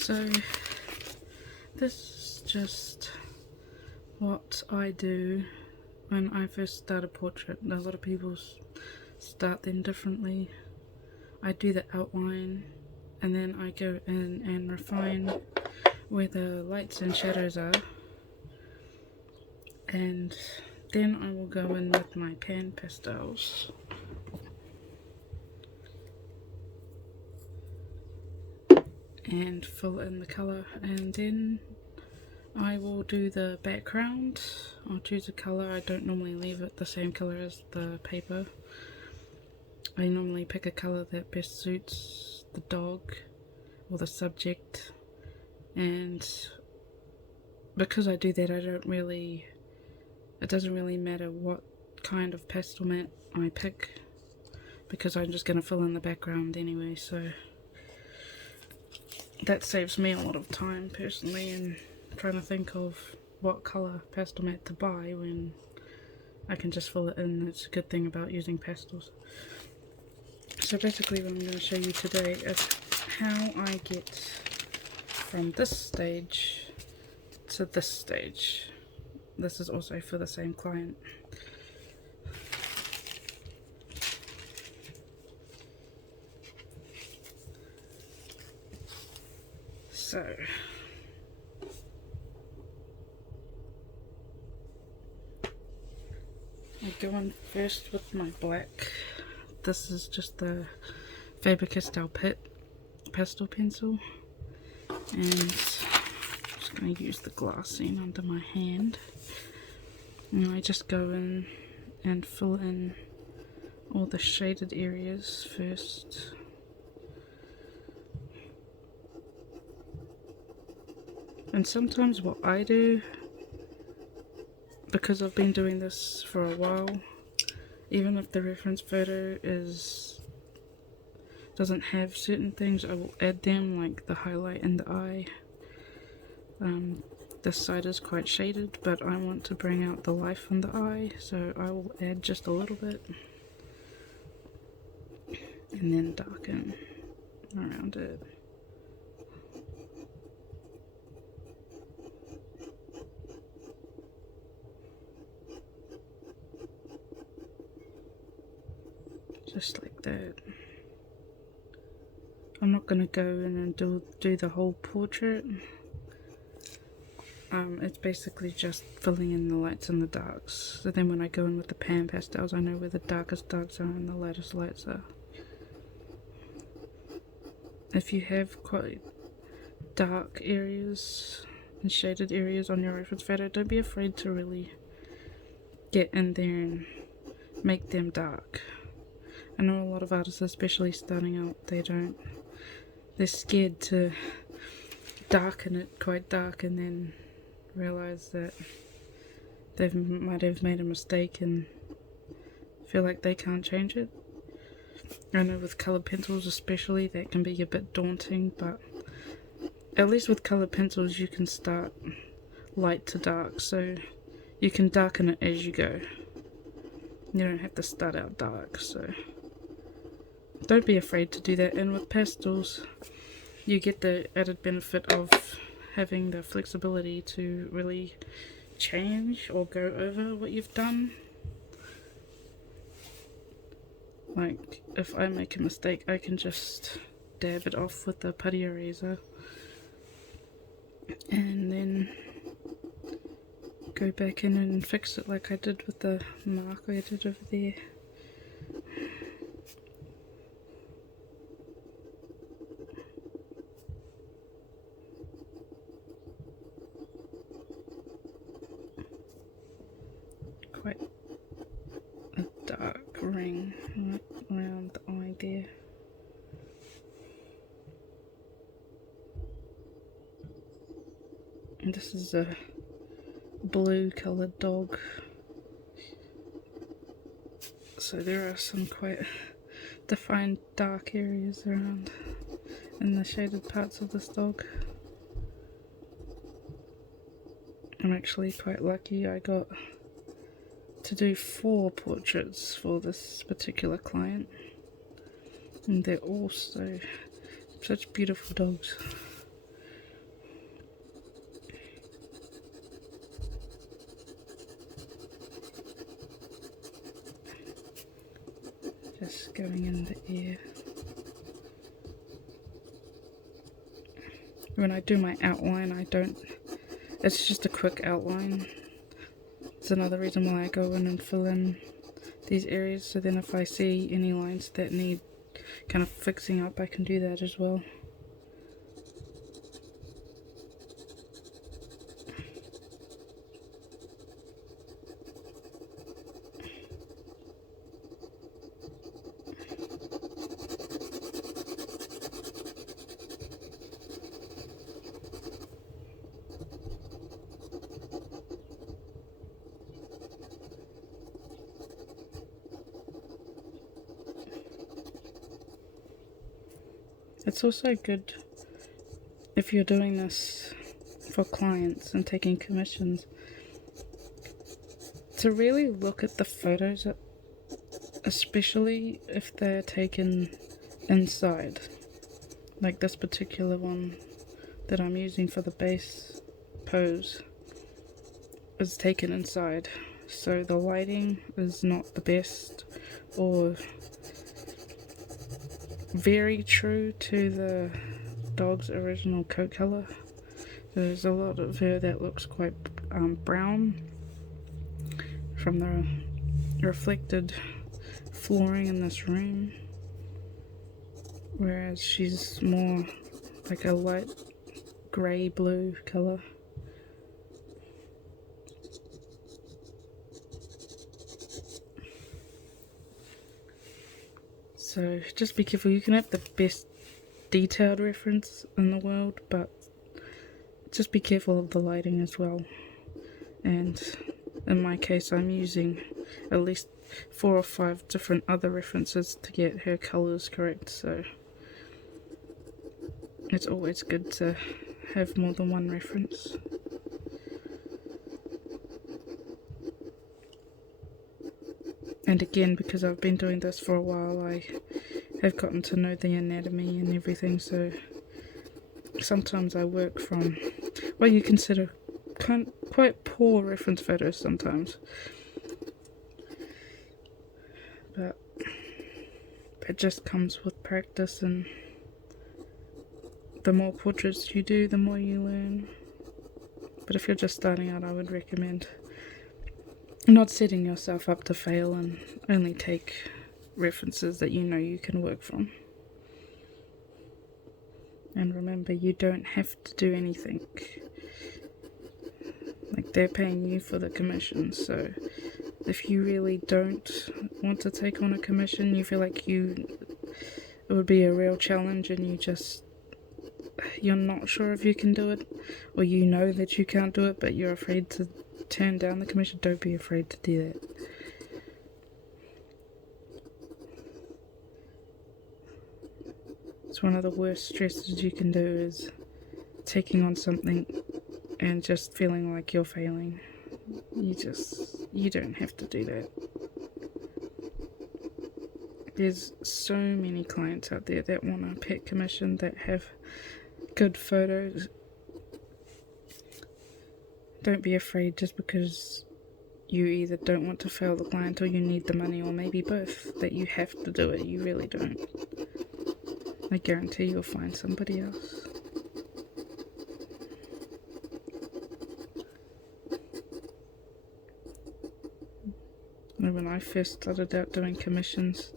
So this is just what I do when I first start a portrait. A lot of people start them differently. I do the outline and then I go in and refine where the lights and shadows are, and then I will go in with my pan pastels and fill in the colour, and then I will do the background. I'll choose a colour. I don't normally leave it the same colour as the paper. I normally pick a colour that best suits the dog or the subject, and because I do that, it doesn't really matter what kind of pastel mat I pick, because I'm just going to fill in the background anyway, so that saves me a lot of time personally in trying to think of what colour pastel mat to buy when I can just fill it in. That's a good thing about using pastels. So basically what I'm going to show you today is how I get from this stage to this stage. This is also for the same client. So I go on first with my black. This is just the Faber-Castell Pitt pastel pencil, and I'm just going to use the glassine under my hand, and I just go in and fill in all the shaded areas first. And sometimes what I do, because I've been doing this for a while, even if the reference photo doesn't have certain things, I will add them, like the highlight in the eye. This side is quite shaded, but I want to bring out the life in the eye, so I will add just a little bit and then darken around it. Just like that. I'm not going to go in and do the whole portrait. It's basically just filling in the lights and the darks. So then when I go in with the pan pastels, I know where the darkest darks are and the lightest lights are. If you have quite dark areas and shaded areas on your reference photo, don't be afraid to really get in there and make them dark. I know a lot of artists, especially starting out, they're scared to darken it quite dark and then realize that they might have made a mistake and feel like they can't change it. I know with coloured pencils especially, that can be a bit daunting, but at least with coloured pencils you can start light to dark, so you can darken it as you go. You don't have to start out dark, so don't be afraid to do that. And with pastels, you get the added benefit of having the flexibility to really change or go over what you've done. Like, if I make a mistake, I can just dab it off with the putty eraser and then go back in and fix it like I did with the mark I did over there. Quite a dark ring right around the eye there. And this is a blue coloured dog, so there are some quite defined dark areas around in the shaded parts of this dog. I'm actually quite lucky. I got to do 4 portraits for this particular client, and they're all such beautiful dogs. going in the ear. When I do my outline, it's just a quick outline. It's another reason why I go in and fill in these areas, so then if I see any lines that need kind of fixing up, I can do that as well. It's also good if you're doing this for clients and taking commissions to really look at the photos, especially if they're taken inside. Like this particular one that I'm using for the base pose is taken inside, so the lighting is not the best or very true to the dog's original coat color. There's a lot of her that looks quite brown from the reflected flooring in this room, whereas she's more like a light grey blue color. So just be careful. You can have the best detailed reference in the world, but just be careful of the lighting as well. And in my case, I'm using at least 4 or 5 different other references to get her colors correct, so it's always good to have more than one reference. And again, because I've been doing this for a while, I have gotten to know the anatomy and everything, so sometimes I work from what you consider quite poor reference photos sometimes. But it just comes with practice, and the more portraits you do, the more you learn. But if you're just starting out, I would recommend not setting yourself up to fail and only take references that you know you can work from. And remember, you don't have to do anything. Like, they're paying you for the commission, so if you really don't want to take on a commission, you feel like it would be a real challenge and you're not sure if you can do it, or you know that you can't do it but you're afraid to turn down the commission, don't be afraid to do that. It's one of the worst stresses you can do, is taking on something and just feeling like you're failing. You don't have to do that. There's so many clients out there that want a pet commission, that have good photos. Don't be afraid just because you either don't want to fail the client or you need the money, or maybe both, that you have to do it. You really don't. I guarantee you'll find somebody else. When I first started out doing commissions,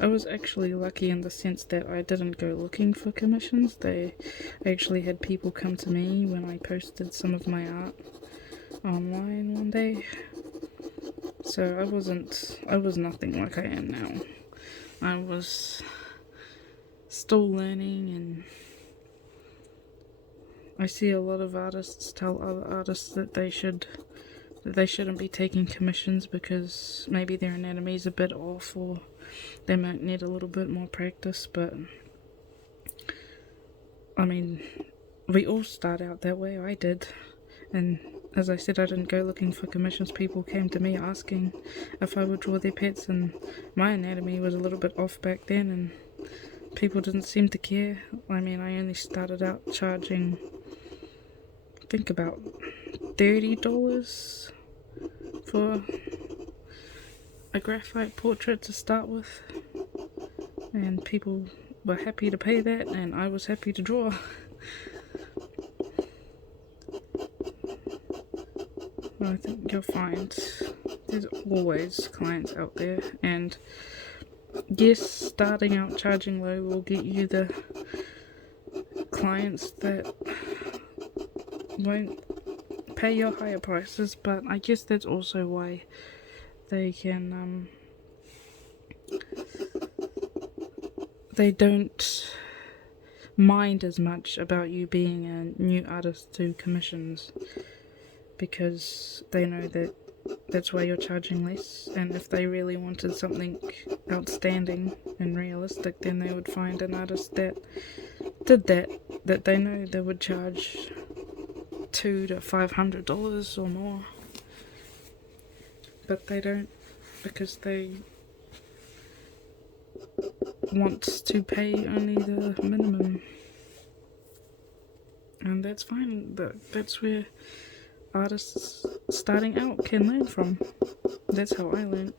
I was actually lucky in the sense that I didn't go looking for commissions. I actually had people come to me when I posted some of my art online one day. So I was nothing like I am now. I was still learning, and I see a lot of artists tell other artists that they shouldn't be taking commissions because maybe their anatomy is a bit off, or they might need a little bit more practice. But I mean, we all start out that way. I did, and as I said, I didn't go looking for commissions. People came to me asking if I would draw their pets, and my anatomy was a little bit off back then, and people didn't seem to care. I mean, I only started out charging, I think, about $30 for a graphite portrait to start with. and people were happy to pay that, and I was happy to draw. I think you'll find there's always clients out there, and yes, starting out charging low will get you the clients that won't pay your higher prices, but I guess that's also why they can they don't mind as much about you being a new artist to commissions, because they know that that's why you're charging less, and if they really wanted something outstanding and realistic, then they would find an artist that did that they know they would charge $200 to $500 or more, but they don't, because they want to pay only the minimum, and that's fine. That's where artists starting out can learn from. That's how I learned.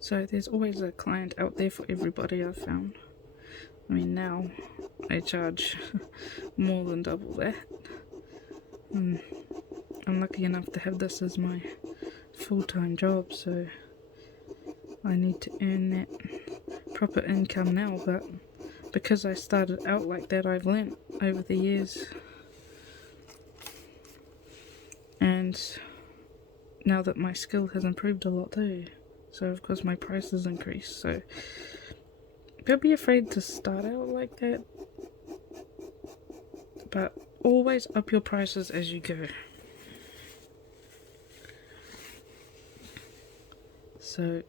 So there's always a client out there for everybody, I've found. I mean, now I charge more than double that. I'm lucky enough to have this as my full-time job, so I need to earn that proper income now, but because I started out like that, I've learnt over the years, and now that my skill has improved a lot too, so of course my prices increase. So don't be afraid to start out like that, but always up your prices as you go. So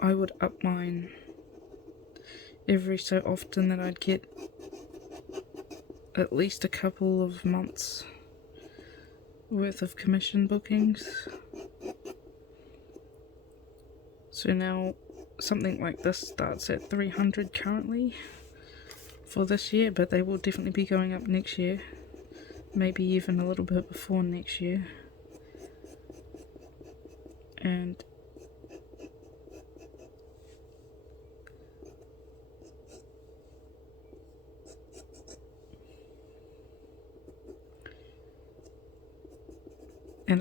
I would up mine every so often, that I'd get at least a couple of months worth of commission bookings. So now something like this starts at $300 currently for this year, but they will definitely be going up next year, maybe even a little bit before next year. And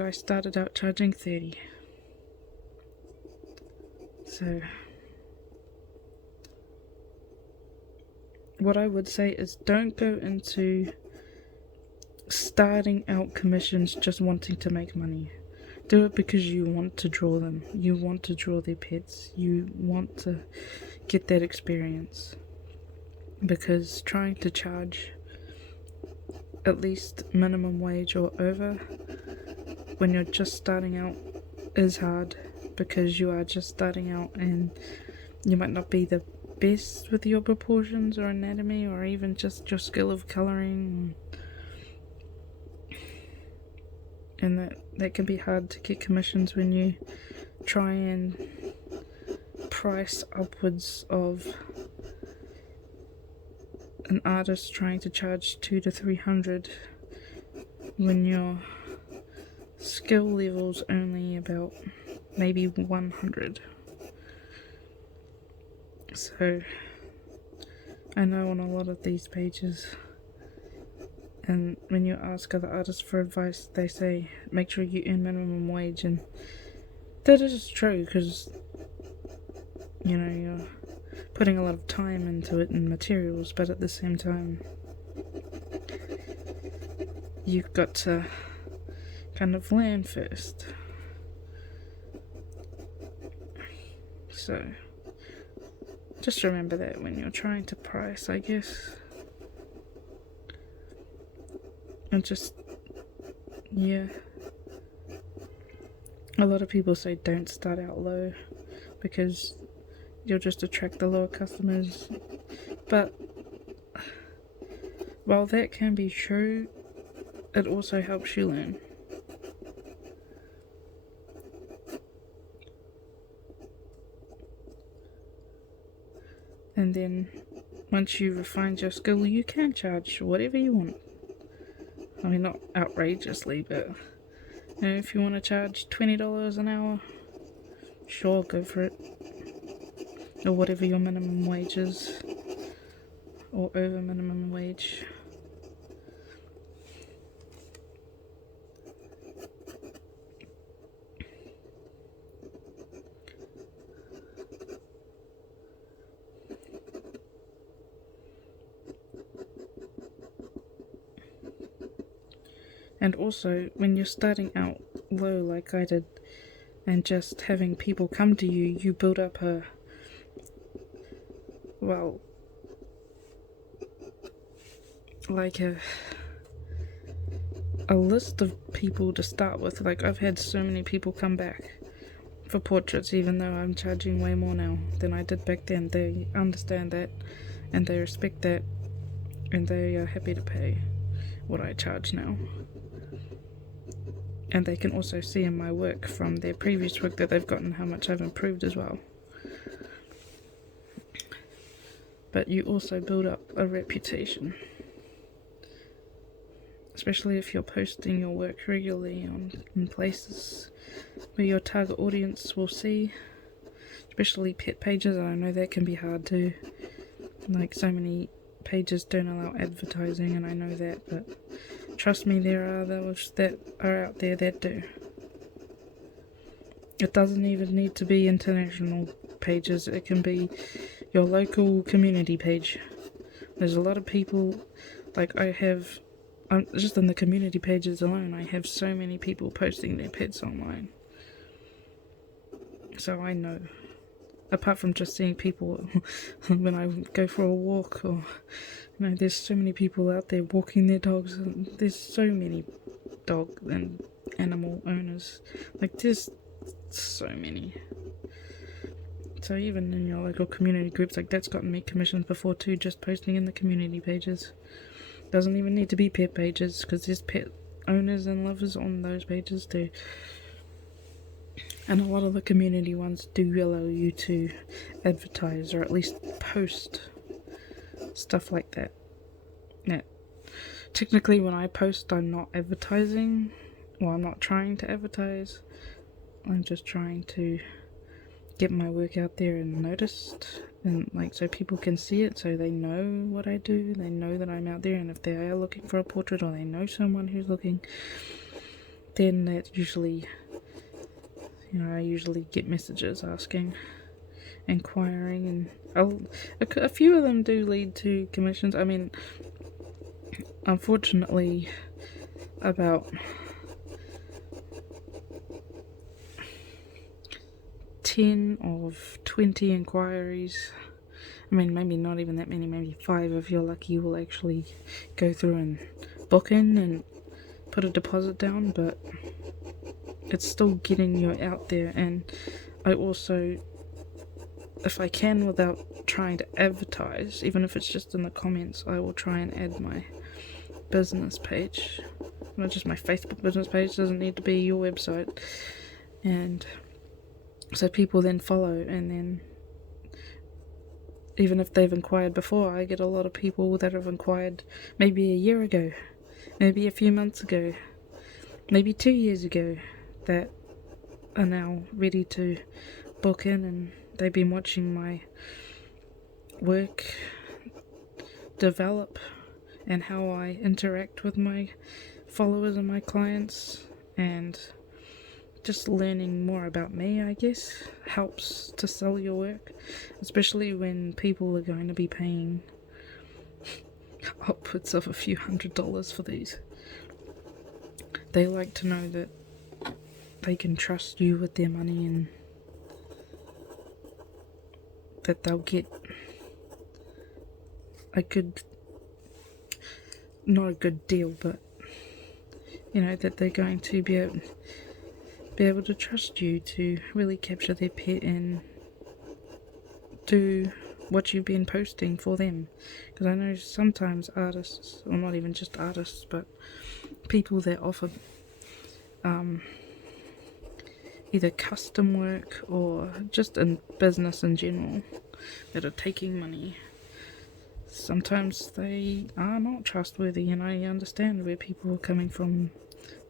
I started out charging $30. So what I would say is, don't go into starting out commissions just wanting to make money. Do it because you want to draw them. You want to draw their pets. You want to get that experience. Because trying to charge at least minimum wage or over when you're just starting out is hard, because you are just starting out and you might not be the best with your proportions or anatomy, or even just your skill of colouring, and that can be hard to get commissions when you try and price upwards of an artist trying to charge $200 to $300 when your skill level's only about maybe 100. So I know on a lot of these pages, and when you ask other artists for advice, they say make sure you earn minimum wage, and that is true, because you know, you're putting a lot of time into it and materials, but at the same time you've got to kind of learn first. So just remember that when you're trying to price, I guess. And just, yeah, a lot of people say don't start out low because you'll just attract the lower customers, but while that can be true, it also helps you learn. And then once you refine your skill, you can charge whatever you want. I mean, not outrageously, but you know, if you want to charge $20 an hour, sure, go for it. Or whatever your minimum wage is, or over minimum wage. And also, when you're starting out low like I did, and just having people come to you, you build up a list of people to start with. Like, I've had so many people come back for portraits, even though I'm charging way more now than I did back then. They understand that, and they respect that, and they are happy to pay what I charge now. And they can also see in my work from their previous work that they've gotten how much I've improved as well. But you also build up a reputation, especially if you're posting your work regularly in places where your target audience will see, especially pet pages. I know that can be hard to, like, so many pages don't allow advertising, and I know that, but trust me, there are those that are out there that do. It doesn't even need to be international pages, it can be your local community page. There's a lot of people, like just in the community pages alone, I have so many people posting their pets online. So I know, apart from just seeing people when I go for a walk, or there's so many people out there walking their dogs, and there's so many dog and animal owners, like there's so many. So even in your local community groups, like, that's gotten me commissions before too, just posting in the community pages. Doesn't even need to be pet pages, because there's pet owners and lovers on those pages too. And a lot of the community ones do allow you to advertise, or at least post stuff like that. Yeah. Technically, when I post, I'm not advertising. Well, I'm not trying to advertise. I'm just trying to get my work out there and noticed, and so people can see it, so they know what I do, they know that I'm out there, and if they are looking for a portrait, or they know someone who's looking, then that usually, I usually get messages asking, inquiring, and a few of them do lead to commissions. I mean, unfortunately, about 10 of 20 inquiries, maybe not even that many, maybe 5 if you're lucky, will actually go through and book in and put a deposit down, but it's still getting you out there. And I also, if I can, without trying to advertise, even if it's just in the comments, I will try and add my business page, not just my Facebook business page, doesn't need to be your website, and so people then follow, and then even if they've inquired before, I get a lot of people that have inquired maybe a year ago, maybe a few months ago, maybe 2 years ago, that are now ready to book in, and they've been watching my work develop and how I interact with my followers and my clients, and just learning more about me, I guess, helps to sell your work, especially when people are going to be paying upwards of a few $100s for these. They like to know that they can trust you with their money, and that they'll get a good, not a good deal, but that they're going to be able to trust you to really capture their pet and do what you've been posting for them. Because I know sometimes artists, or not even just artists, but people that offer either custom work or just in business in general, that are taking money, sometimes they are not trustworthy, and I understand where people are coming from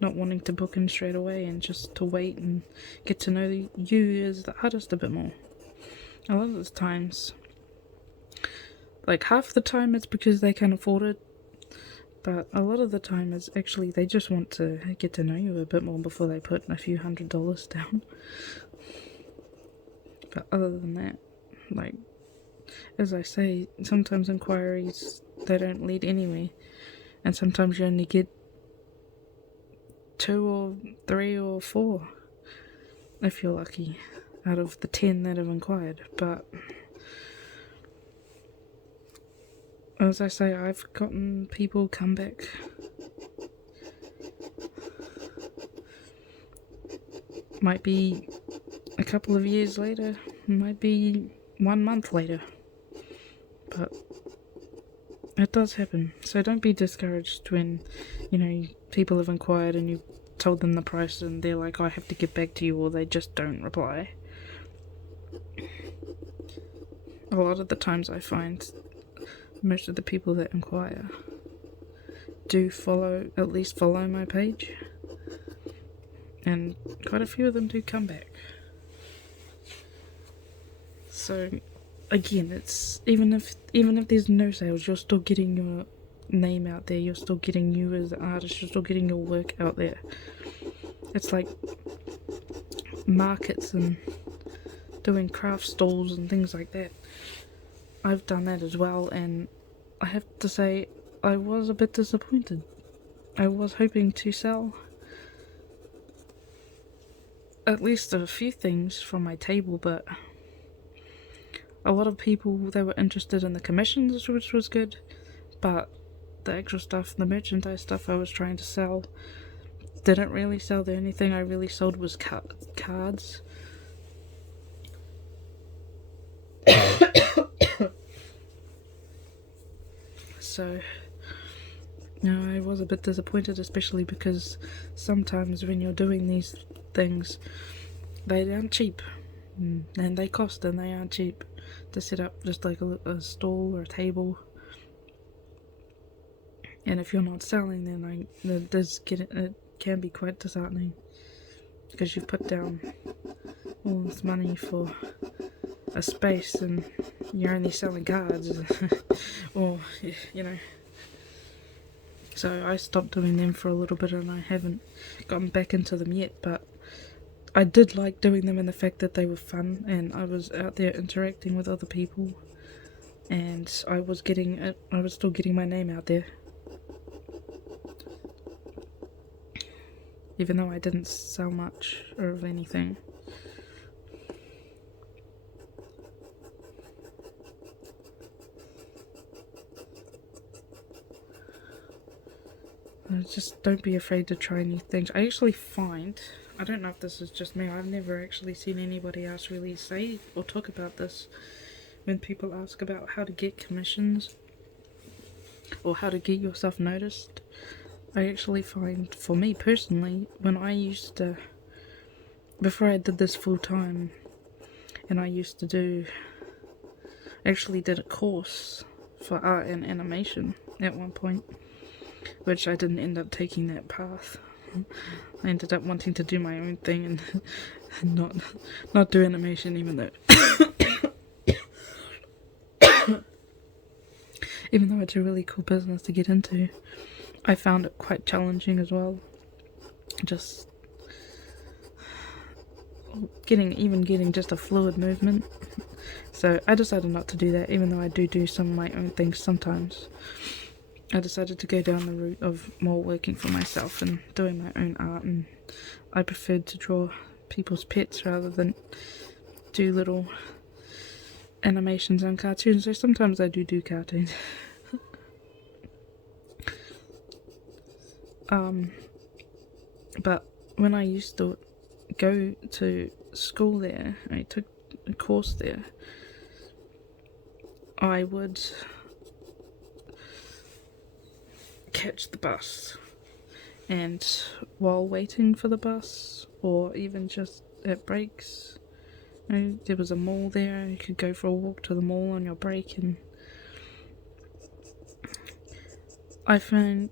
not wanting to book in straight away and just to wait and get to know you as the artist a bit more. A lot of the times, like half the time it's because they can afford it, but a lot of the time it's actually they just want to get to know you a bit more before they put a few $100s down. But other than that, like, as I say, sometimes inquiries, they don't lead anywhere, and sometimes you only get 2 or 3 or 4, if you're lucky, out of the 10 that have inquired. But as I say, I've gotten people come back. Might be a couple of years later, might be 1 month later, but it does happen. So don't be discouraged when, people have inquired and you told them the price and they're like, I have to get back to you, or they just don't reply. A lot of the times I find most of the people that inquire do at least follow my page, and quite a few of them do come back. So again, it's even if there's no sales, you're still getting your name out there, you're still getting you as an artist, you're still getting your work out there. It's like markets and doing craft stalls and things like that. I've done that as well, and I have to say I was a bit disappointed. I was hoping to sell at least a few things from my table, but a lot of people, they were interested in the commissions, which was good, but the actual stuff, the merchandise stuff I was trying to sell, didn't really sell. The only thing I really sold was cards. So, I was a bit disappointed, especially because sometimes when you're doing these things, they aren't cheap, and they cost, and they aren't cheap to set up, just like a stall or a table. And if you're not selling, then it can be quite disheartening, because you put down all this money for a space and you're only selling cards or so I stopped doing them for a little bit, and I haven't gotten back into them yet, but I did like doing them in the fact that they were fun and I was out there interacting with other people, and I was still getting my name out there, even though I didn't sell much of anything. Just don't be afraid to try new things. I actually find, I don't know if this is just me, I've never actually seen anybody else really say or talk about this when people ask about how to get commissions or how to get yourself noticed. I actually find, for me personally, when I used to, before I did this full time, and I actually did a course for art and animation at one point, which I didn't end up taking that path. I ended up wanting to do my own thing and not do animation, even though it's a really cool business to get into. I found it quite challenging as well. Just getting just a fluid movement. So I decided not to do that, even though I do some of my own things sometimes. I decided to go down the route of more working for myself and doing my own art, and I preferred to draw people's pets rather than do little animations and cartoons. So sometimes I do cartoons. But when I used to go to school there, I took a course there, I would catch the bus, and while waiting for the bus, or even just at breaks, there was a mall there, you could go for a walk to the mall on your break, and I found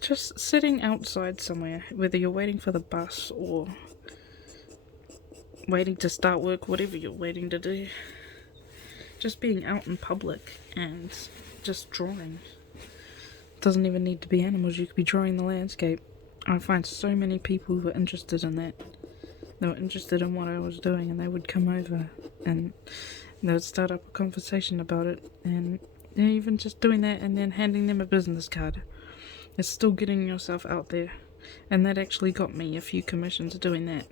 just sitting outside somewhere, whether you're waiting for the bus or waiting to start work, whatever you're waiting to do, just being out in public and just drawing. Doesn't even need to be animals, you could be drawing the landscape. I find so many people who are interested in that. They were interested in what I was doing, and they would come over and they would start up a conversation about it, and even just doing that and then handing them a business card. It's still getting yourself out there, and that actually got me a few commissions doing that.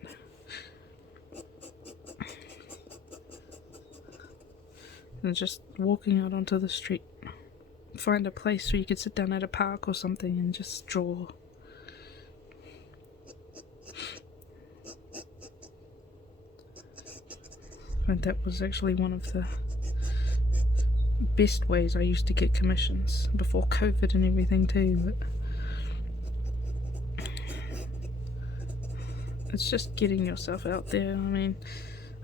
And just walking out onto the street. Find a place where you could sit down at a park or something and just draw. And that was actually one of the best ways I used to get commissions before COVID and everything too. But it's just getting yourself out there. I mean,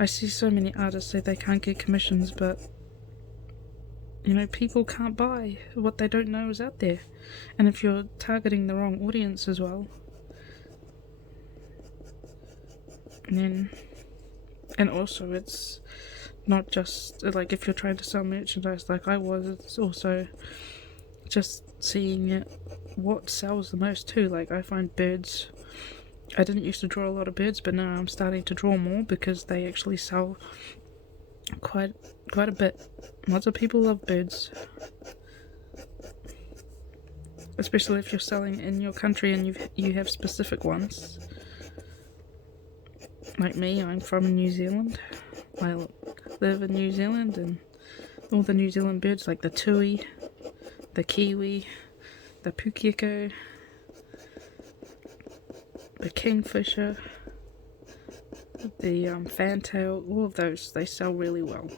I see so many artists say they can't get commissions, but you know, people can't buy what they don't know is out there. And if you're targeting the wrong audience as well, then, and also it's not just like if you're trying to sell merchandise like I was, it's also just seeing what sells the most too. Like I find birds, I didn't used to draw a lot of birds, but now I'm starting to draw more because they actually sell quite a bit. Lots of people love birds, especially if you're selling in your country and you have specific ones. Like me, I'm from New Zealand. I live in New Zealand, and all the New Zealand birds like the tui, the kiwi, the pukeko, the kingfisher, the fantail, all of those, they sell really well.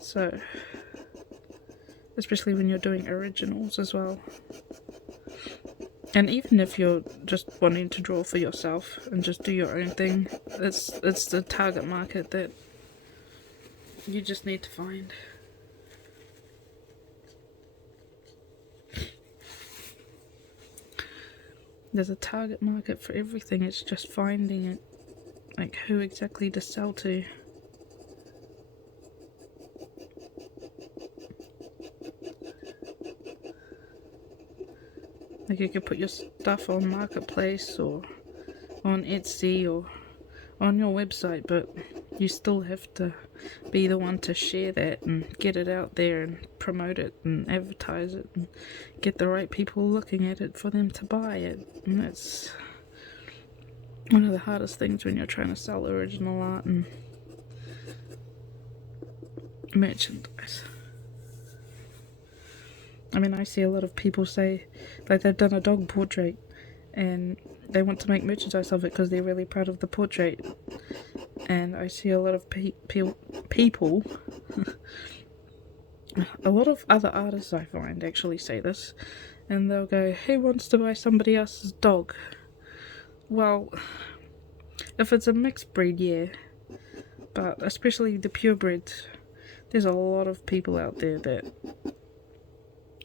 So, especially when you're doing originals as well. And even if you're just wanting to draw for yourself and just do your own thing, it's the target market that you just need to find. There's a target market for everything, it's just finding it, like who exactly to sell to. Like you could put your stuff on Marketplace or on Etsy or on your website, but you still have to be the one to share that and get it out there and promote it and advertise it and get the right people looking at it for them to buy it. And that's one of the hardest things when you're trying to sell original art and merchandise. I mean, I see a lot of people say, like, they've done a dog portrait and they want to make merchandise of it because they're really proud of the portrait. And I see a lot of people, a lot of other artists I find actually say this, and they'll go, who wants to buy somebody else's dog? Well, if it's a mixed breed, yeah, but especially the purebreds, there's a lot of people out there that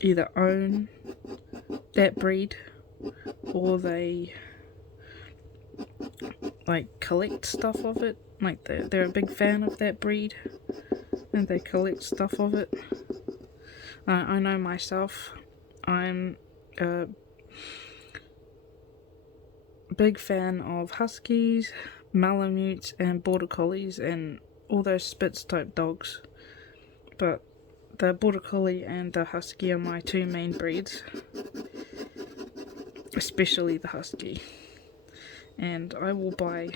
either own that breed or they like collect stuff of it, like they're a big fan of that breed and they collect stuff of it. I know myself, I'm a big fan of huskies, malamutes and border collies and all those Spitz type dogs, but the border collie and the husky are my two main breeds, especially the husky. And I will buy,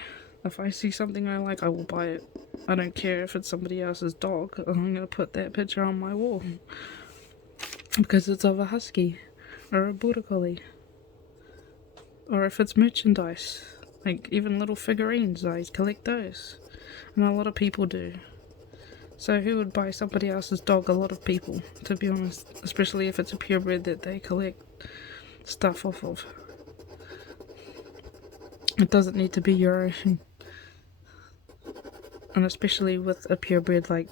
if I see something I like, I will buy it. I don't care if it's somebody else's dog, I'm gonna put that picture on my wall because it's of a husky or a border collie. Or if it's merchandise, like even little figurines, I collect those, and a lot of people do. So who would buy somebody else's dog? A lot of people, to be honest, especially if it's a purebred that they collect stuff off of. It doesn't need to be your own. And especially with a purebred, like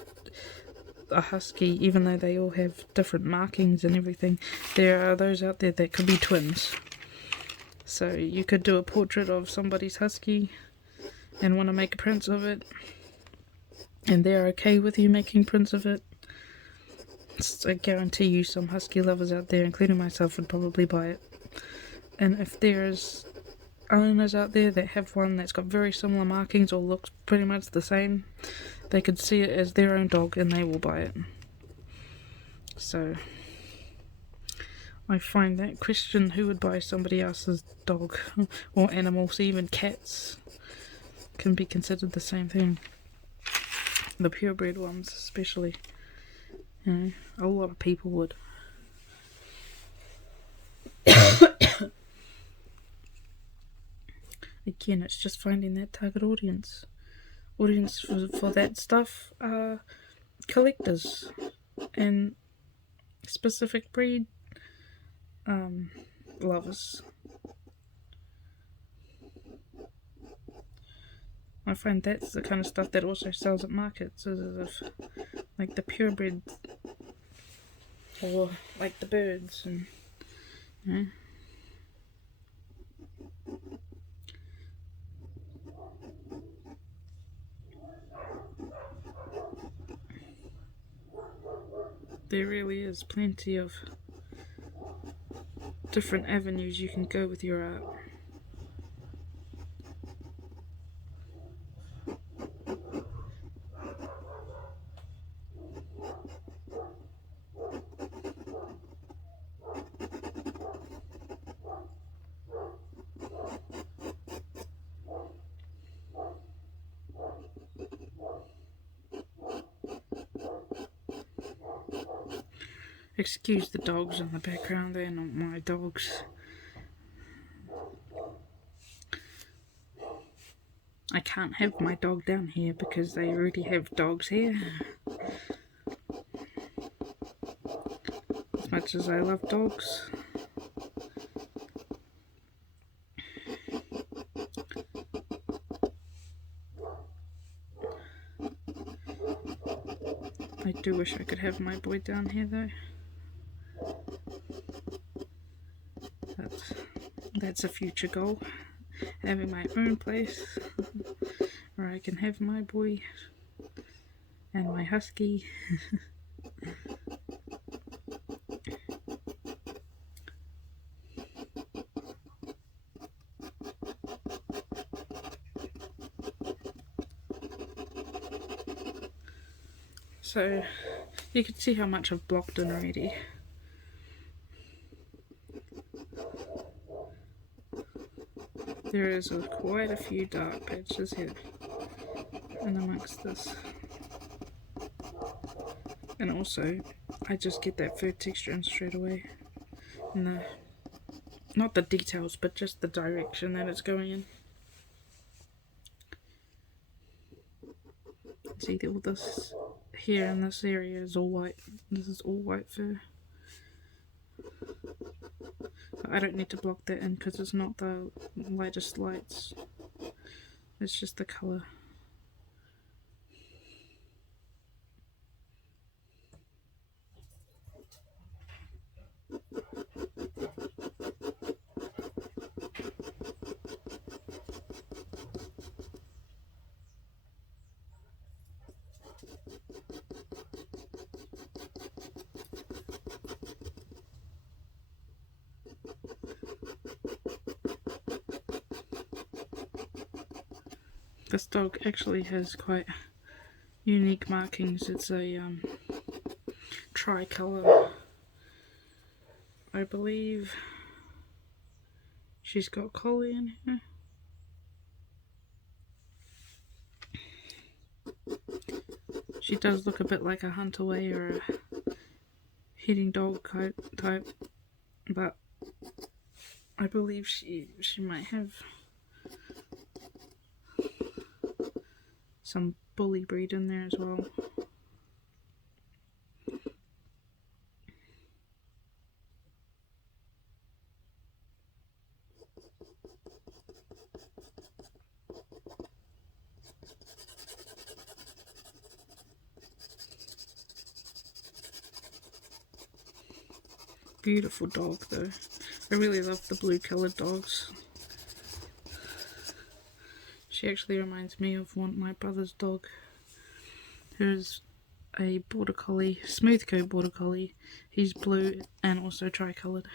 a husky, even though they all have different markings and everything, there are those out there that could be twins. So you could do a portrait of somebody's husky and want to make prints of it, and they're okay with you making prints of it. I guarantee you some husky lovers out there, including myself, would probably buy it. And if there's owners out there that have one that's got very similar markings or looks pretty much the same, they could see it as their own dog and they will buy it. So I find that question, who would buy somebody else's dog or animals, even cats, can be considered the same thing. The purebred ones especially. You know, a lot of people would. Again, it's just finding that target audience. Audience for that stuff are collectors and specific breed lovers. I find that's the kind of stuff that also sells at markets, is if, like the purebred or like the birds, and you know. There really is plenty of different avenues you can go with your art. Excuse the dogs in the background, they're not my dogs. I can't have my dog down here because they already have dogs here. As much as I love dogs, I do wish I could have my boy down here though. That's a future goal, having my own place where I can have my boy and my husky. So you can see how much I've blocked in already. There is quite a few dark patches here and amongst this. And also, I just get that fur texture in straight away. And not the details, but just the direction that it's going in. See, all this here in this area is all white. This is all white fur. I don't need to block that in because it's not the lightest lights. It's just the colour. This dog actually has quite unique markings. It's a tricolour. I believe she's got collie in here. She does look a bit like a Huntaway or a heading dog type, but I believe she might have some bully breed in there as well. Beautiful dog though. I really love the blue coloured dogs. She actually reminds me of my brother's dog, who's a border collie, smooth coat border collie. He's blue and also tricoloured.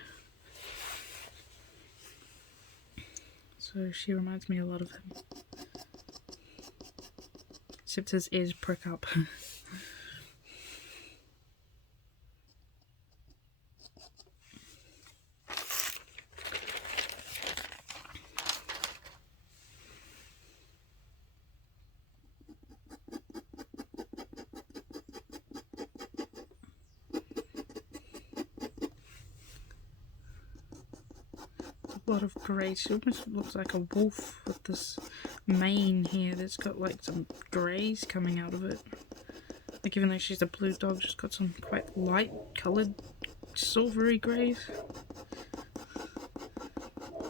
So she reminds me a lot of him. Except his ears prick up. A lot of grey. She almost looks like a wolf with this mane here that's got like some greys coming out of it. Like even though she's a blue dog, she's got some quite light coloured silvery greys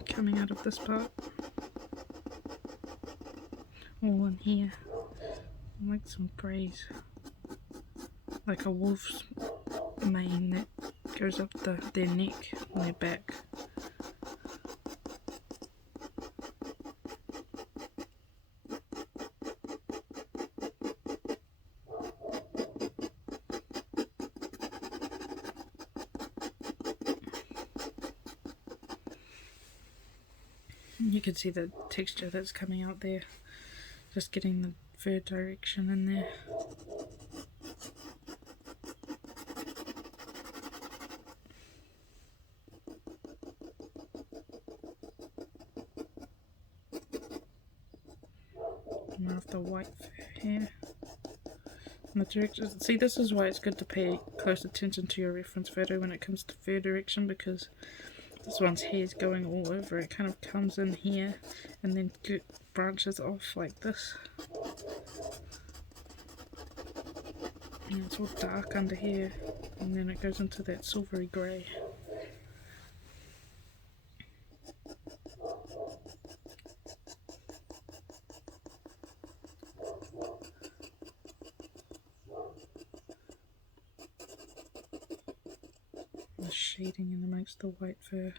coming out of this part. All in here. Like some greys. Like a wolf's mane that goes up their neck and their back. You can see the texture that's coming out there, just getting the fur direction in there. More of the white fur here. And the direction. See, this is why it's good to pay close attention to your reference photo when it comes to fur direction, because this one's hair is going all over. It kind of comes in here and then branches off like this. And it's all dark under here, and then it goes into that silvery grey. The shading in amongst the white fur.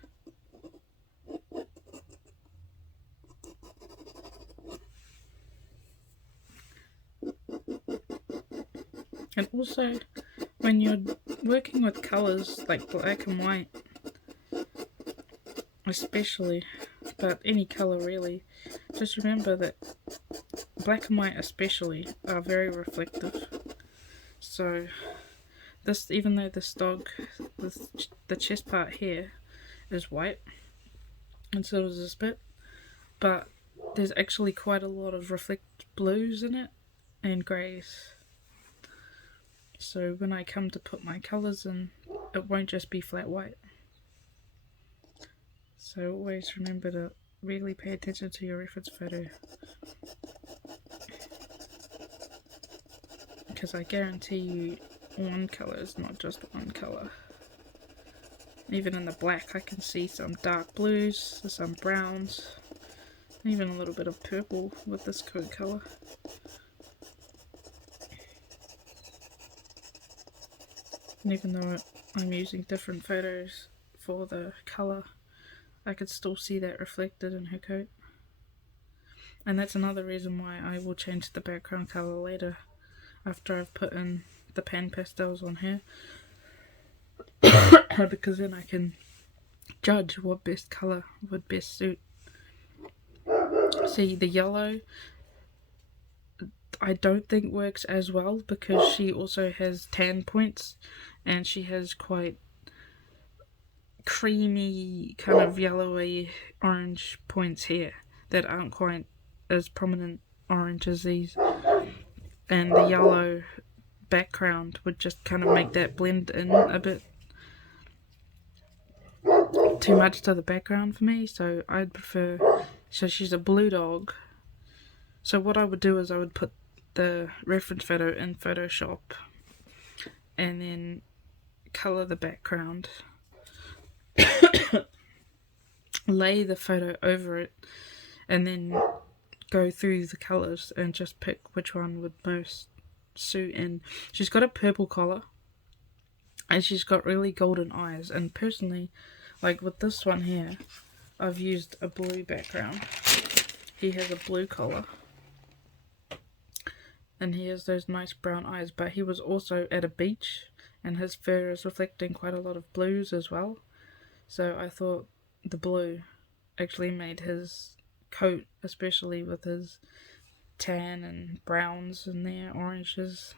And also, when you're working with colours like black and white, especially, but any colour really, just remember that black and white especially are very reflective. So this, even though this dog, the chest part here is white, and so is this bit, but there's actually quite a lot of reflect blues in it and greys. So when I come to put my colours in, it won't just be flat white. So always remember to really pay attention to your reference photo, because I guarantee you one colour is not just one colour. Even in the black I can see some dark blues, some browns, and even a little bit of purple with this coat colour. And even though I'm using different photos for the colour, I could still see that reflected in her coat. And that's another reason why I will change the background colour later, after I've put in the pan pastels on her. Because then I can judge what best colour would best suit. See, the yellow I don't think works as well, because she also has tan points and she has quite creamy kind of yellowy orange points here that aren't quite as prominent orange as these, and the yellow background would just kind of make that blend in a bit too much to the background for me. So I'd prefer, so she's a blue dog, so what I would do is I would put the reference photo in Photoshop and then colour the background, lay the photo over it, and then go through the colours and just pick which one would most suit. And she's got a purple collar, And she's got really golden eyes. And personally, like with this one here, I've used a blue background. He has a blue collar. And he has those nice brown eyes. But he was also at a beach, and his fur is reflecting quite a lot of blues as well. So I thought the blue actually made his coat, especially with his tan and browns in there, oranges,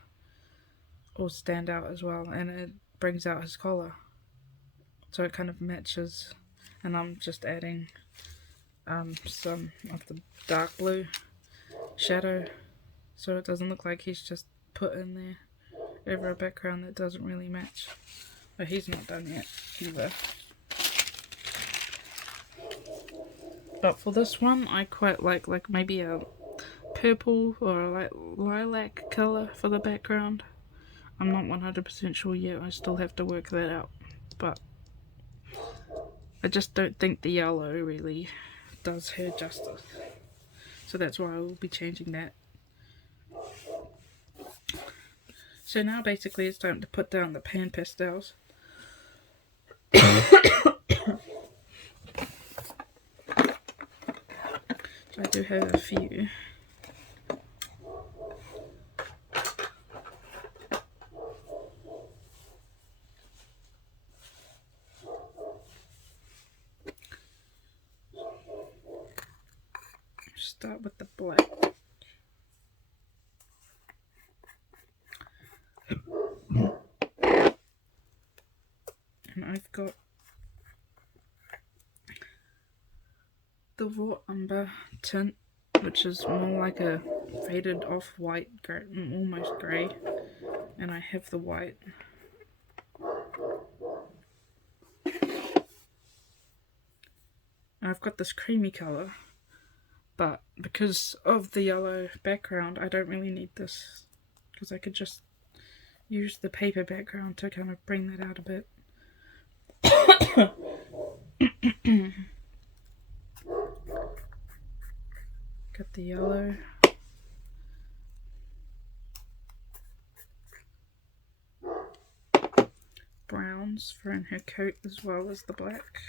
all stand out as well. And it brings out his collar, so it kind of matches. And I'm just adding some of the dark blue shadow, so it doesn't look like he's just put in there over a background that doesn't really match. But he's not done yet either. But for this one, I quite like maybe a purple or a lilac colour for the background. I'm not 100% sure yet, I still have to work that out. But I just don't think the yellow really does her justice. So that's why I will be changing that. So now basically it's time to put down the pan pastels. I do have a few. Start with the black. And I've got the raw umber tint, which is more like a faded off-white, almost grey. And I have the white. And I've got this creamy colour, but because of the yellow background, I don't really need this, because I could just use the paper background to kind of bring that out a bit. Got the yellow. Browns for in her coat as well as the black.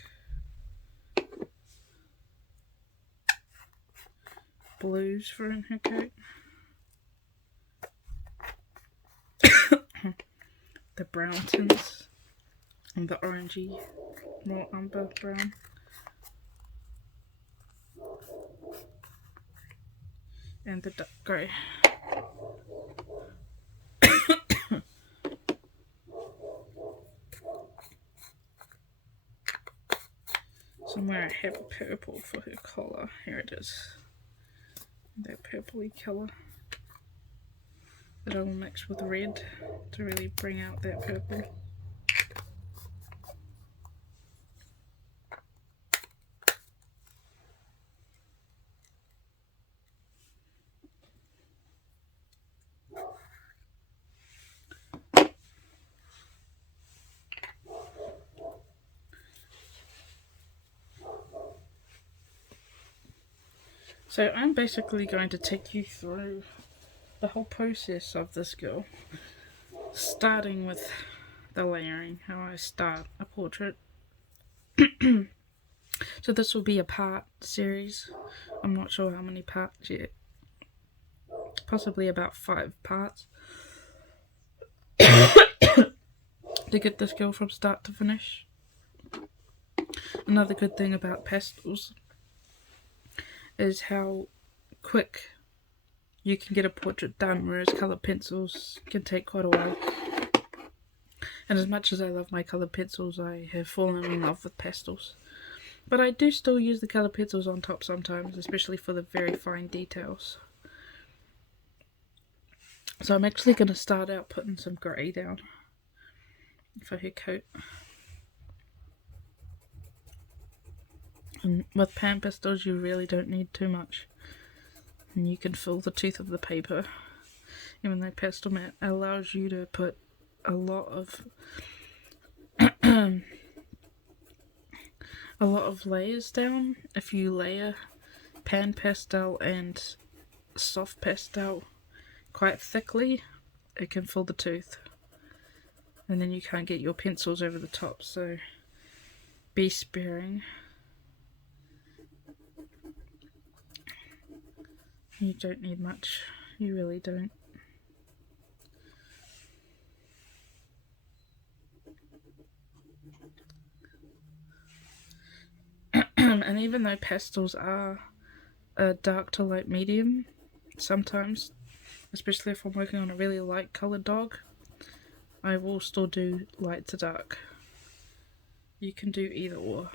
Blues for in her coat. The brown tints and the orangey, more umber brown. And the dark grey. Somewhere I have a purple for her collar. Here it is. That purpley colour that I will mix with red to really bring out that purple. So I'm basically going to take you through the whole process of this girl, starting with the layering, how I start a portrait. So this will be a part series. I'm not sure how many parts yet. Possibly about 5 parts to get this girl from start to finish. Another good thing about pastels is how quick you can get a portrait done, whereas coloured pencils can take quite a while. And as much as I love my coloured pencils, I have fallen in love with pastels. But I do still use the coloured pencils on top sometimes, especially for the very fine details. So I'm actually going to start out putting some grey down for her coat. And with pan pastels you really don't need too much. And you can fill the tooth of the paper. Even though pastel mat allows you to put a lot of layers down. If you layer pan pastel and soft pastel quite thickly, it can fill the tooth. and then you can't get your pencils over the top, so be sparing. You don't need much, you really don't. And even though pastels are a dark to light medium, sometimes, especially if I'm working on a really light coloured dog, I will still do light to dark. You can do either or.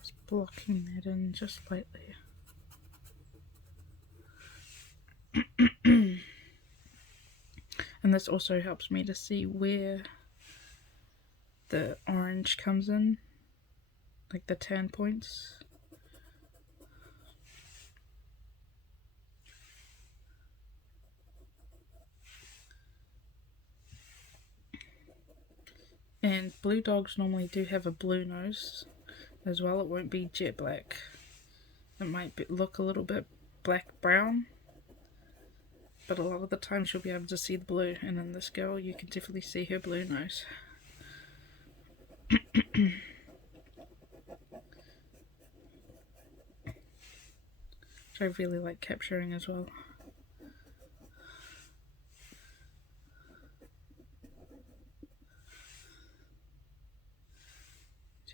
Just blocking that in just lightly. And this also helps me to see where the orange comes in, like the tan points. And blue dogs normally do have a blue nose as well. It won't be jet black. It might look a little bit black-brown, but a lot of the times you'll be able to see the blue, and in this girl you can definitely see her blue nose. Which I really like capturing as well.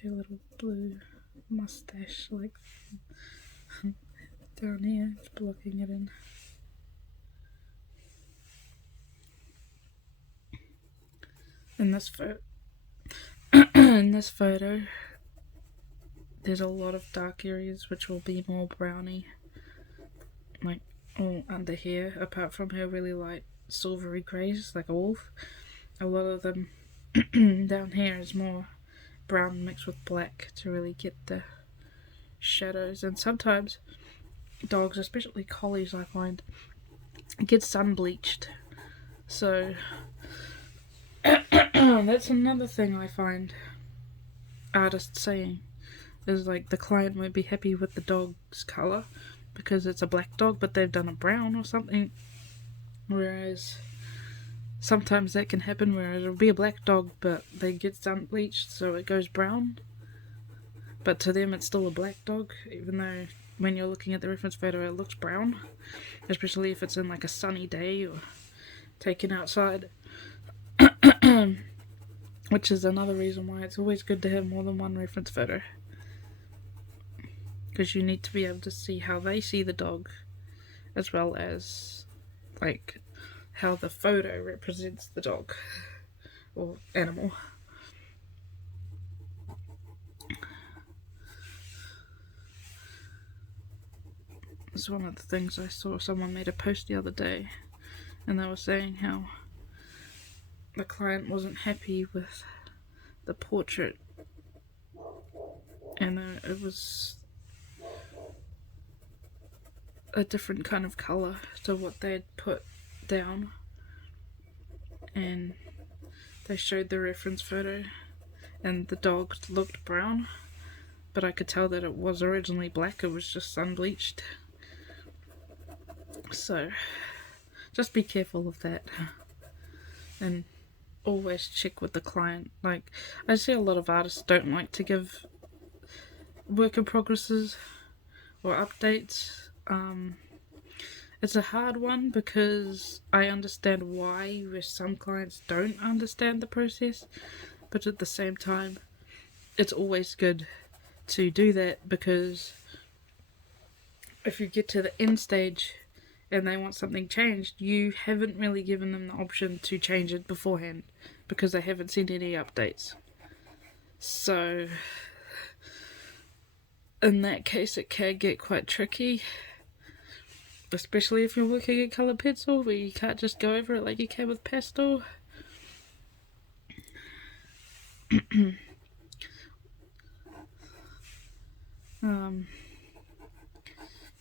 Her little blue mustache, like down here, it's blocking it in. In this photo, there's a lot of dark areas which will be more browny, like all under here, apart from her really light silvery greys, like a wolf. A lot of them down here is more brown mixed with black to really get the shadows. And sometimes dogs, especially collies, I find, get sun bleached. So that's another thing I find artists saying, is like the client won't be happy with the dog's colour because it's a black dog but they've done a brown or something, whereas sometimes that can happen, whereas it'll be a black dog but they get sun bleached so it goes brown, but to them it's still a black dog, even though when you're looking at the reference photo it looks brown, especially if it's in like a sunny day or taken outside. Which is another reason why it's always good to have more than one reference photo, because you need to be able to see how they see the dog as well as like how the photo represents the dog or animal. It's one of the things I saw. Someone made a post the other day and they were saying how the client wasn't happy with the portrait, and it was a different kind of colour to what they had put down, and they showed the reference photo and the dog looked brown, but I could tell that it was originally black, it was just sun bleached. So just be careful of that, and always check with the client. Like, I see a lot of artists don't like to give work in progresses or updates. It's a hard one because I understand why some clients don't understand the process, but at the same time it's always good to do that, because if you get to the end stage and they want something changed, you haven't really given them the option to change it beforehand because they haven't seen any updates. So in that case it can get quite tricky, especially if you're working in coloured pencil where you can't just go over it like you can with pastel.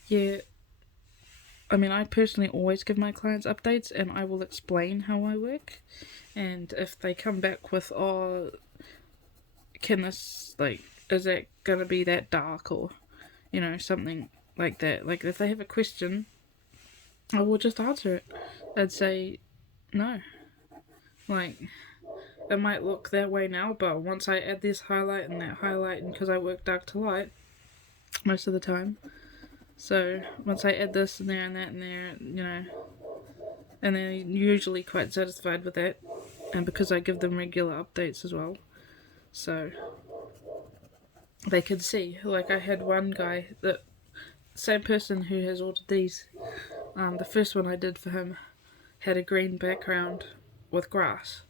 Yeah, I mean, I personally always give my clients updates, and I will explain how I work. And if they come back with, oh, can this, like, is it gonna be that dark, or, you know, something like that. Like, if they have a question, I will just answer it. I'd say, no. Like, it might look that way now, but once I add this highlight and that highlight, and because I work dark to light most of the time, so once I add this and there and that and there, you know, and they're usually quite satisfied with that, and because I give them regular updates as well, so they can see. Like, I had one guy, the same person who has ordered these, the first one I did for him had a green background with grass,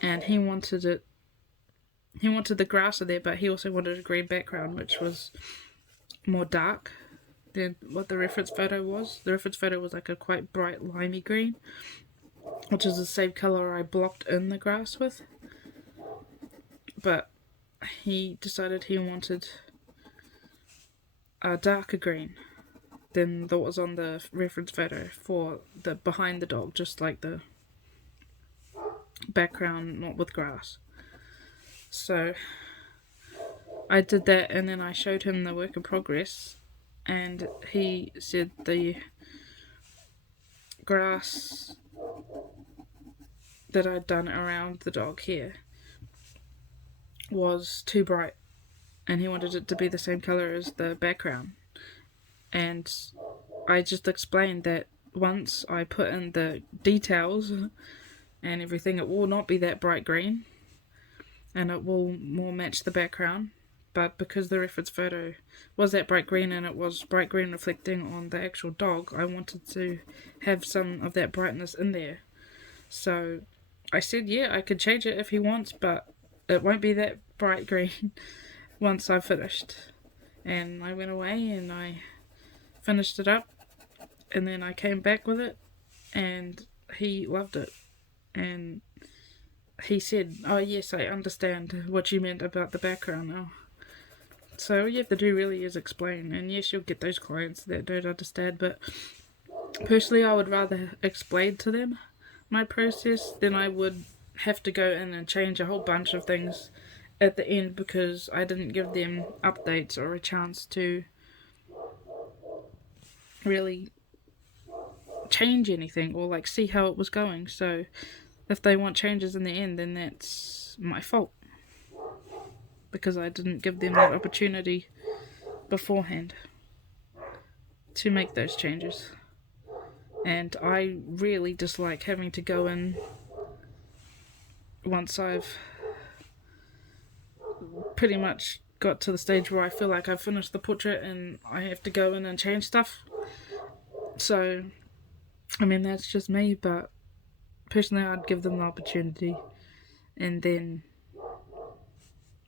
and he wanted the grass in there, but he also wanted a green background, which was more dark than what the reference photo was. The reference photo was like a quite bright limey green, which is the same colour I blocked in the grass with. But he decided he wanted a darker green than what was on the reference photo for the behind the dog, just like the background not with grass. So I did that, and then I showed him the work in progress, and he said the grass that I'd done around the dog here was too bright, and he wanted it to be the same colour as the background. And I just explained that once I put in the details and everything, it will not be that bright green, and it will more match the background. But because the reference photo was that bright green, and it was bright green reflecting on the actual dog, I wanted to have some of that brightness in there. So I said, yeah, I could change it if he wants, but it won't be that bright green once I've finished. And I went away and I finished it up, and then I came back with it, and he loved it. And he said, oh yes, I understand what you meant about the background now. So all you have to do really is explain, and yes, you'll get those clients that don't understand, but personally I would rather explain to them my process than I would have to go in and change a whole bunch of things at the end because I didn't give them updates or a chance to really change anything or like see how it was going. So if they want changes in the end, then that's my fault, because I didn't give them that opportunity beforehand to make those changes. And I really dislike having to go in once I've pretty much got to the stage where I feel like I've finished the portrait and I have to go in and change stuff. So, I mean, that's just me, but personally I'd give them the opportunity and then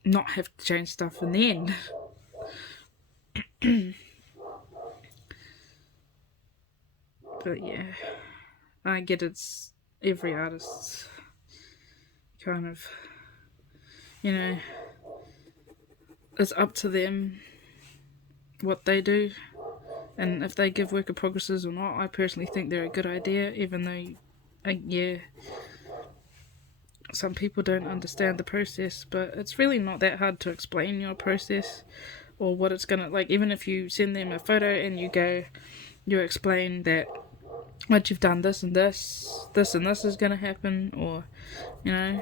not have to change stuff in the end. But yeah, I get it's every artist's kind of, you know, it's up to them what they do, and if they give work in progresses or not. I personally think they're a good idea, even though, yeah, some people don't understand the process, but it's really not that hard to explain your process or what it's gonna, like, even if you send them a photo and you explain that once you've done this and this, this and this is gonna happen, or, you know,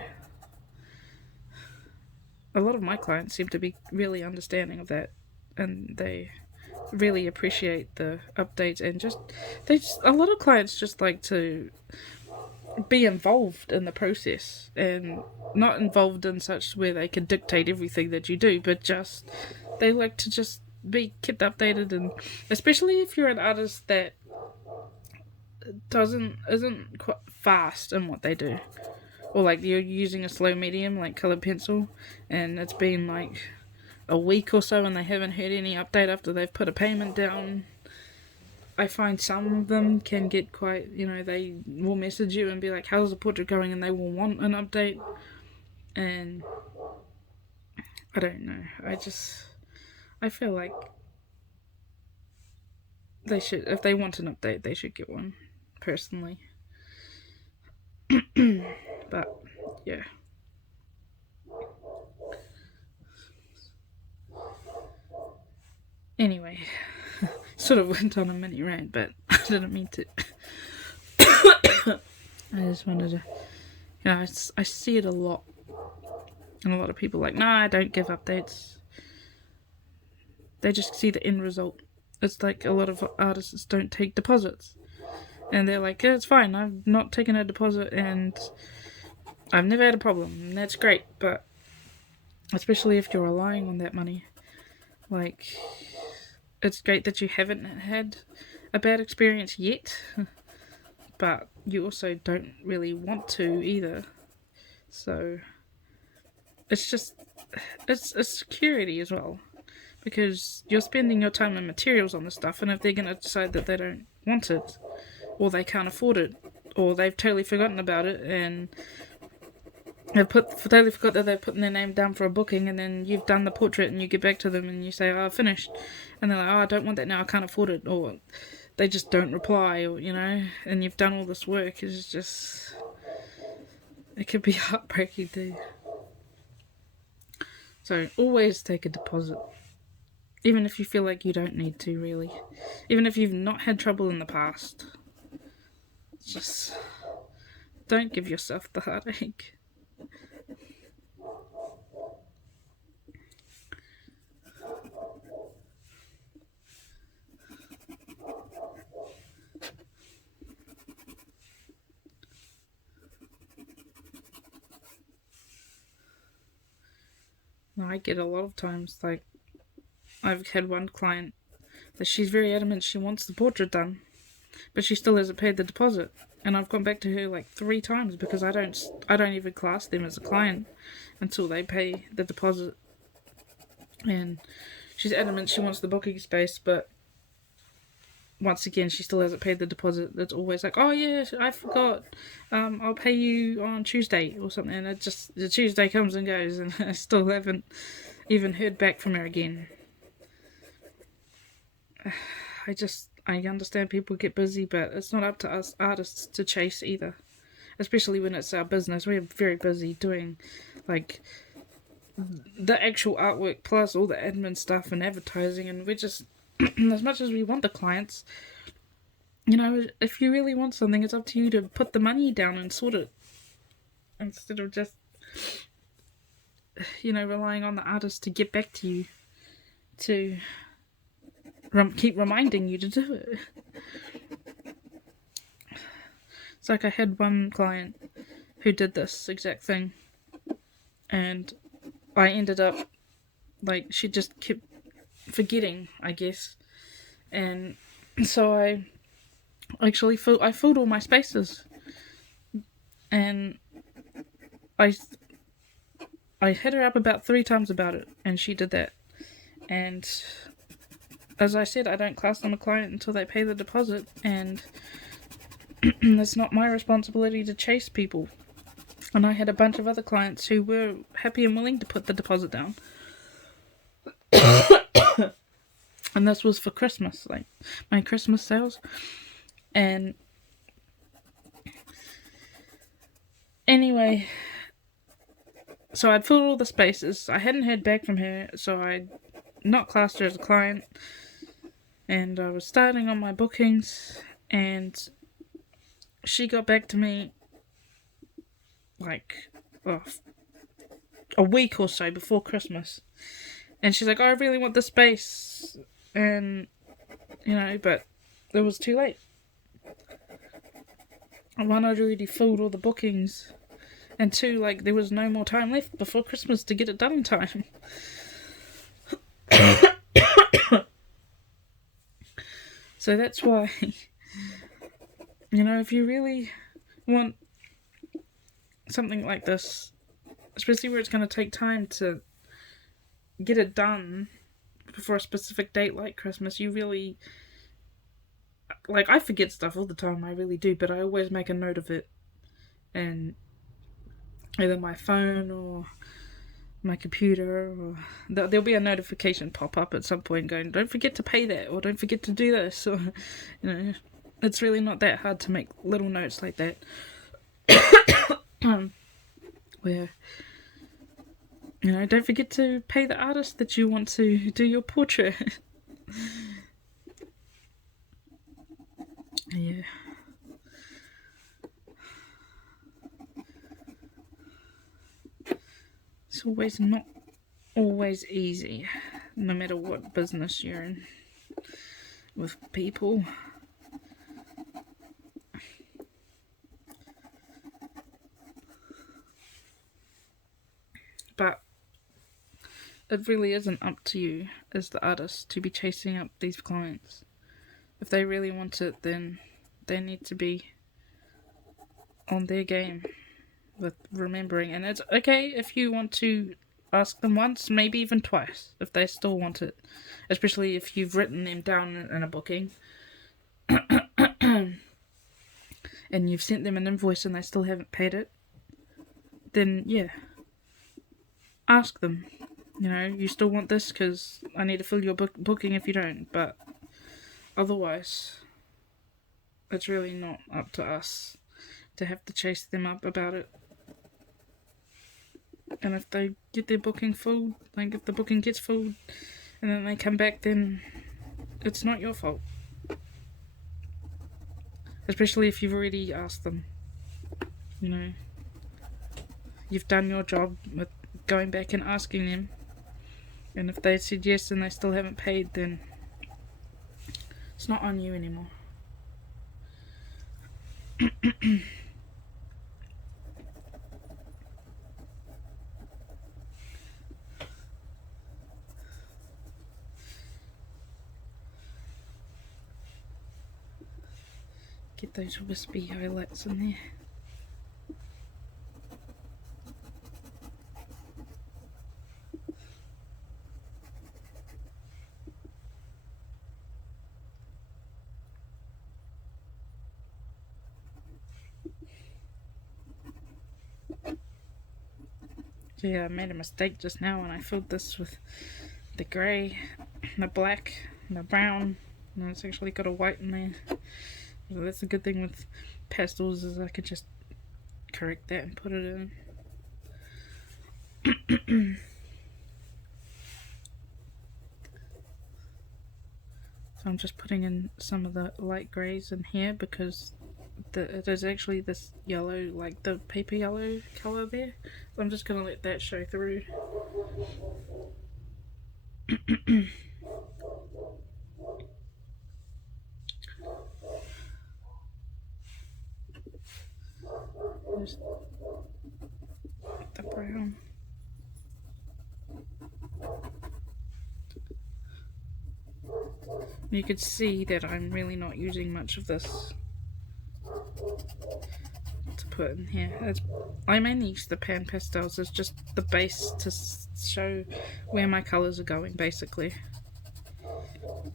a lot of my clients seem to be really understanding of that, and they really appreciate the updates, and a lot of clients just like to be involved in the process, and not involved in such where they can dictate everything that you do, but just they like to just be kept updated. And especially if you're an artist that isn't quite fast in what they do, or like you're using a slow medium like colored pencil, and it's been like a week or so and they haven't heard any update after they've put a payment down. I find some of them can get quite, you know, they will message you and be like, how's the portrait going, and they will want an update. And I don't know, I feel like they should, if they want an update, they should get one, personally. But yeah. Anyway, sort of went on a mini rant, but I didn't mean to. I just wanted to, I see it a lot, and a lot of people are like, nah, I don't give updates. They just see the end result. It's like a lot of artists don't take deposits, and they're like, yeah, it's fine, I've not taken a deposit and I've never had a problem, and that's great. But especially if you're relying on that money, like, it's great that you haven't had a bad experience yet, but you also don't really want to either. So it's just, it's security as well, because you're spending your time and materials on this stuff, and if they're going to decide that they don't want it, or they can't afford it, or they've totally forgotten about it, and they've totally forgot that they've put their name down for a booking, and then you've done the portrait and you get back to them and you say, oh, I've finished, and they're like, oh, I don't want that now, I can't afford it, or they just don't reply, or, you know, and you've done all this work. It's just, it could be heartbreaking too. So always take a deposit, even if you feel like you don't need to, really. Even if you've not had trouble in the past, just don't give yourself the heartache. I get a lot of times, like, I've had one client that she's very adamant she wants the portrait done, but she still hasn't paid the deposit. And I've gone back to her like 3 times because I don't even class them as a client until they pay the deposit. And she's adamant she wants the booking space, but once again, she still hasn't paid the deposit. It's always like, oh yeah, I forgot. I'll pay you on Tuesday or something. And it just, the Tuesday comes and goes, and I still haven't even heard back from her again. I understand people get busy, but it's not up to us artists to chase either. Especially when it's our business. We're very busy doing, like, the actual artwork plus all the admin stuff and advertising, and we're just, as much as we want the clients, you know, if you really want something, it's up to you to put the money down and sort it, instead of just, you know, relying on the artist to get back to you to keep reminding you to do it. It's like I had one client who did this exact thing, and I ended up, like, she just kept forgetting, I guess, and so I actually filled all my spaces, and I hit her up about 3 times about it, and she did that. And as I said, I don't class them a client until they pay the deposit, and it's not my responsibility to chase people. And I had a bunch of other clients who were happy and willing to put the deposit down. And this was for Christmas, like my Christmas sales. And anyway, so I'd filled all the spaces. I hadn't heard back from her, so I'd not classed her as a client. And I was starting on my bookings, and she got back to me like a week or so before Christmas. And she's like, oh, I really want the space. And, you know, but it was too late. One, I'd already filled all the bookings. And 2, like, there was no more time left before Christmas to get it done in time. So that's why, you know, if you really want something like this, especially where it's going to take time to get it done before a specific date like Christmas, you really, like, I forget stuff all the time, I really do, but I always make a note of it, and either my phone or my computer, or there'll be a notification pop up at some point going, don't forget to pay that, or don't forget to do this, or, you know, it's really not that hard to make little notes like that. Where, you know, don't forget to pay the artist that you want to do your portrait. Yeah. It's not always easy, no matter what business you're in, with people. But it really isn't up to you as the artist to be chasing up these clients. If they really want it, then they need to be on their game with remembering. And it's okay if you want to ask them once, maybe even twice, if they still want it. Especially if you've written them down in a booking and you've sent them an invoice and they still haven't paid it. Then, yeah, ask them. You know, you still want this because I need to fill your booking if you don't. But otherwise, it's really not up to us to have to chase them up about it. And if they get their booking full, like if the booking gets full and then they come back, then it's not your fault. Especially if you've already asked them. You know, you've done your job with going back and asking them. And if they said yes and they still haven't paid, then it's not on you anymore. Get those wispy highlights in there. Yeah, I made a mistake just now when I filled this with the grey, the black, the brown, and it's actually got a white in there. So that's a good thing with pastels, is I could just correct that and put it in. So I'm just putting in some of the light greys in here because it is actually this yellow, like the paper yellow colour there. So I'm just going to let that show through. There's the brown. You could see that I'm really not using much of this to put in here. I mainly use the pan pastels as just the base to show where my colours are going, basically.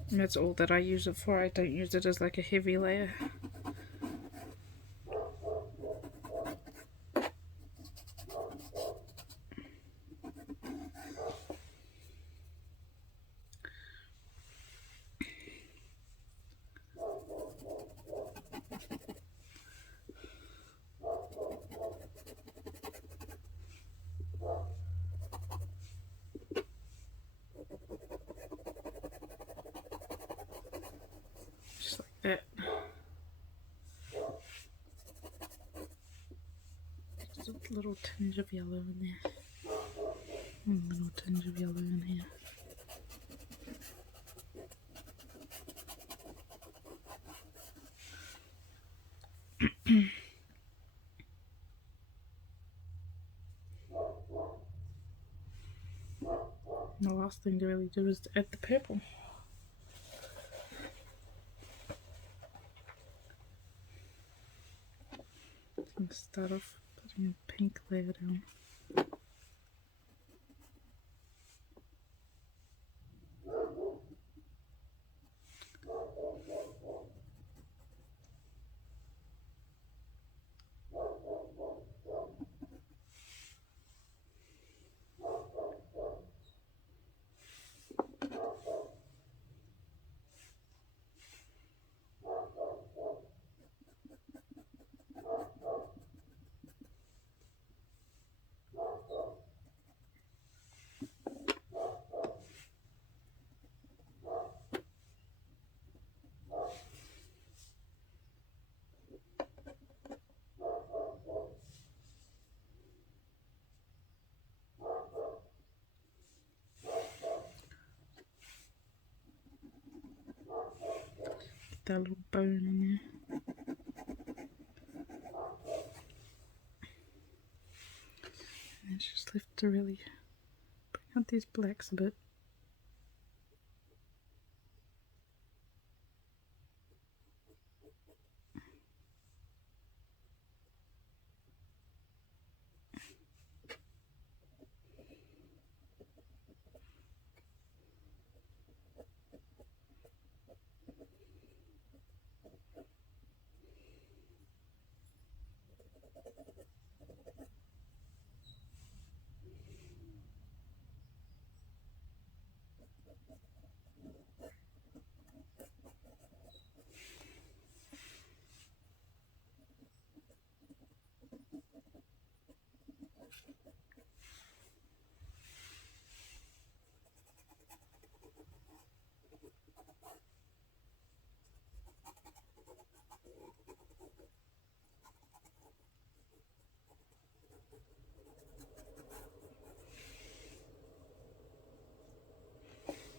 And that's all that I use it for. I don't use it as like a heavy layer. Just like that. Just a little tinge of yellow in there. A little tinge of yellow in here. The last thing to really do is to add the purple. I'm going to start off putting a pink layer down. that little bone in there. And it's just left to really bring out these blacks a bit.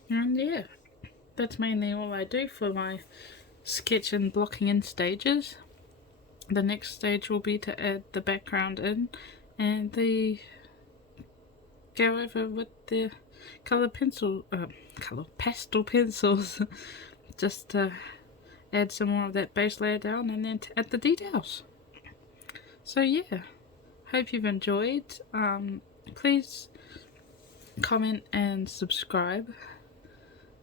And yeah, that's mainly all I do for my sketch and blocking in stages. The next stage will be to add the background in and go over with the colour pastel pencils just to add some more of that base layer down and then to add the details. So yeah, hope you've enjoyed. Please comment and subscribe.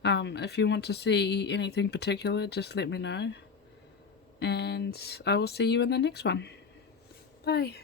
If you want to see anything particular, just let me know. And I will see you in the next one. Bye.